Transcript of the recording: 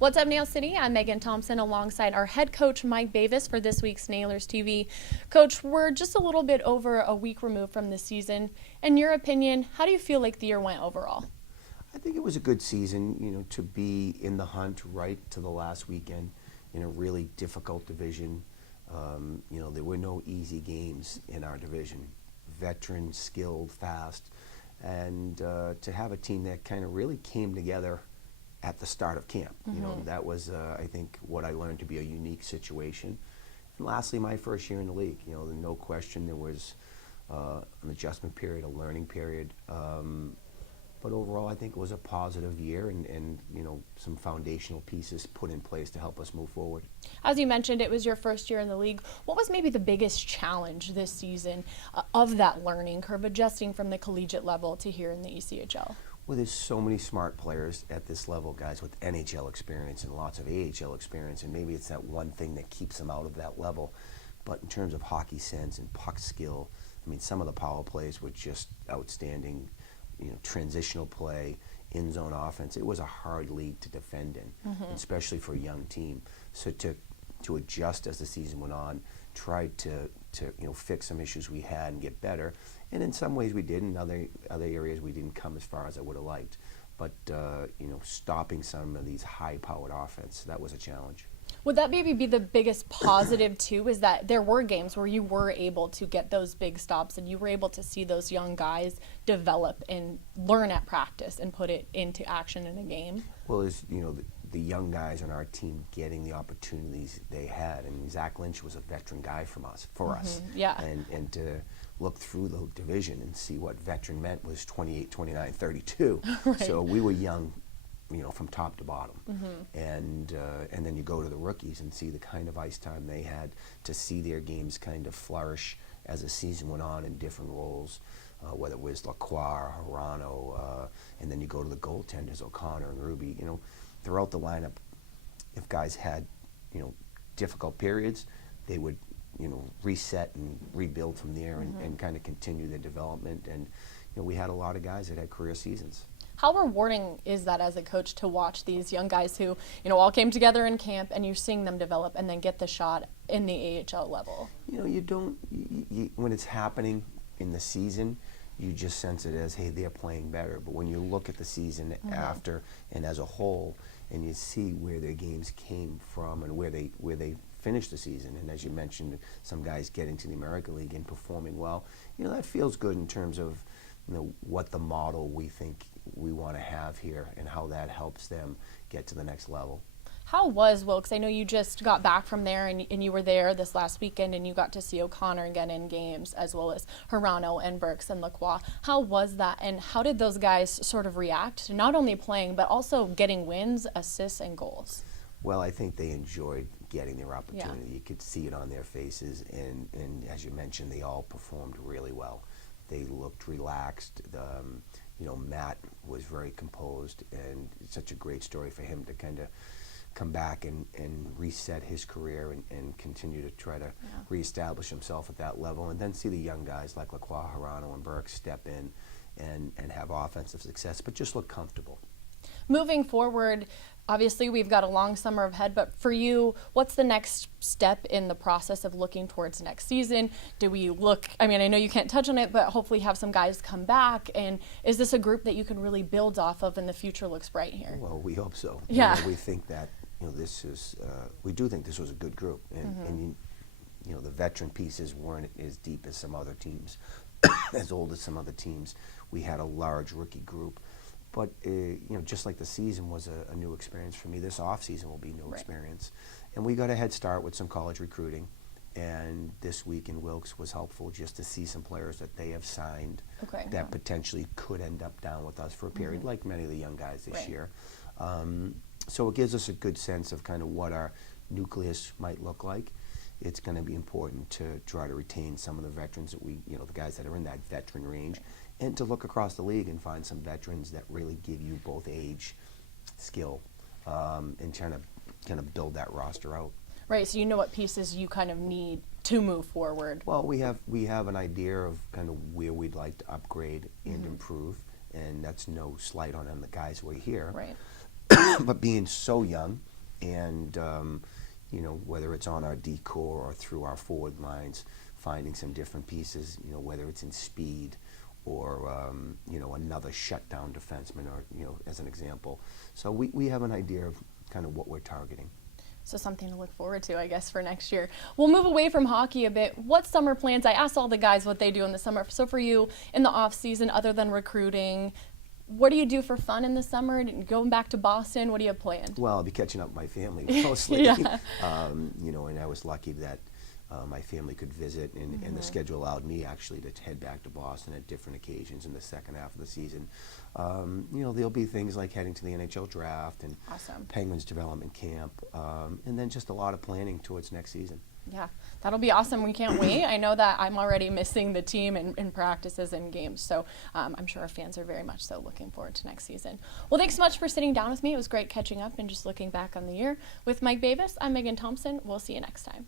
What's up, Nail City? I'm Megan Thompson alongside our head coach, Mike Bavis, for this week's Nailers TV. Coach, we're just a little bit over a week removed from the season. In your opinion, how do you feel like the year went overall? I think it was a good season, to be in the hunt right to the last weekend in a really difficult division. There were no easy games in our division. Veteran, skilled, fast, and to have a team that kind of really came together at the start of camp. That was, I think, what I learned to be a unique situation. And lastly, my first year in the league. No question there was an adjustment period, a learning period. But overall, I think it was a positive year and some foundational pieces put in place to help us move forward. As you mentioned, it was your first year in the league. What was maybe the biggest challenge this season of that learning curve, adjusting from the collegiate level to here in the ECHL? Well, there's so many smart players at this level, guys with NHL experience and lots of AHL experience, and maybe it's that one thing that keeps them out of that level. But in terms of hockey sense and puck skill, some of the power plays were just outstanding. Transitional play, in-zone offense. It was a hard league to defend in, especially for a young team. So to adjust as the season went on, tried to fix some issues we had and get better. And in some ways we did, in other areas we didn't come as far as I would have liked. But stopping some of these high-powered offense, that was a challenge. Would that maybe be the biggest positive too, is that there were games where you were able to get those big stops and you were able to see those young guys develop and learn at practice and put it into action in a game? Well, the young guys on our team getting the opportunities they had, and Zach Lynch was a veteran guy for us. Yeah. And to look through the division and see what veteran meant was 28, 29, 32. Right. So we were young, from top to bottom. And then you go to the rookies and see the kind of ice time they had to see their games kind of flourish as the season went on in different roles, whether it was Lacroix, Hirano, and then you go to the goaltenders, O'Connor and Ruby. Throughout the lineup, if guys had, difficult periods, they would, reset and rebuild from there and kind of continue their development. And, we had a lot of guys that had career seasons. How rewarding is that as a coach to watch these young guys who, all came together in camp and you're seeing them develop and then get the shot in the AHL level? When it's happening in the season, you just sense it as, hey, they're playing better. But when you look at the season after and as a whole, and you see where their games came from and where they finished the season, and as you mentioned, some guys getting to the American League and performing well, that feels good in terms of what the model we think we want to have here and how that helps them get to the next level. How was Wilkes? I know you just got back from there and you were there this last weekend and you got to see O'Connor again in games as well as Hirano and Burks and Lacroix. How was that, and how did those guys sort of react to not only playing but also getting wins, assists, and goals? Well, I think they enjoyed getting their opportunity. Yeah. You could see it on their faces, and as you mentioned, they all performed really well. They looked relaxed. Matt was very composed, and it's such a great story for him to kind of come back and reset his career and continue to try to reestablish himself at that level, and then see the young guys like Lacroix, Hirano, and Burke step in and have offensive success, but just look comfortable. Moving forward, obviously we've got a long summer ahead, but for you, what's the next step in the process of looking towards next season? Do we look, I know you can't touch on it, but hopefully have some guys come back, and is this a group that you can really build off of and the future looks bright here? Well, we hope so. Yeah. We think that, we do think this was a good group, and the veteran pieces weren't as deep as some other teams, as old as some other teams. We had a large rookie group. But, just like the season was a new experience for me, this off-season will be a new experience. And we got a head start with some college recruiting. And this week in Wilkes was helpful just to see some players that they have signed that potentially could end up down with us for a period, like many of the young guys this year. So it gives us a good sense of kind of what our nucleus might look like. It's going to be important to try to retain some of the veterans that the guys that are in that veteran range, and to look across the league and find some veterans that really give you both age, skill, and kind of build that roster out. Right, so you know what pieces you kind of need to move forward. Well, we have an idea of kind of where we'd like to upgrade and improve, and that's no slight on the guys who are here. Right. But being so young, and whether it's on our D-core or through our forward lines, finding some different pieces, whether it's in speed or another shutdown defenseman, or as an example. So we have an idea of kind of what we're targeting. So something to look forward to, I guess, for next year. We'll move away from hockey a bit. What summer plans? I asked all the guys what they do in the summer. So for you, in the off season, other than recruiting, what do you do for fun in the summer? Going back to Boston, what do you have planned? Well, I'll be catching up with my family mostly. Yeah. And I was lucky that my family could visit, and the schedule allowed me actually to head back to Boston at different occasions in the second half of the season. There'll be things like heading to the NHL draft and Awesome. Penguins development camp, and then just a lot of planning towards next season. Yeah, that'll be awesome. We can't wait. I know that I'm already missing the team in practices and games, so I'm sure our fans are very much so looking forward to next season. Well, thanks so much for sitting down with me. It was great catching up and just looking back on the year. With Mike Bavis, I'm Megan Thompson. We'll see you next time.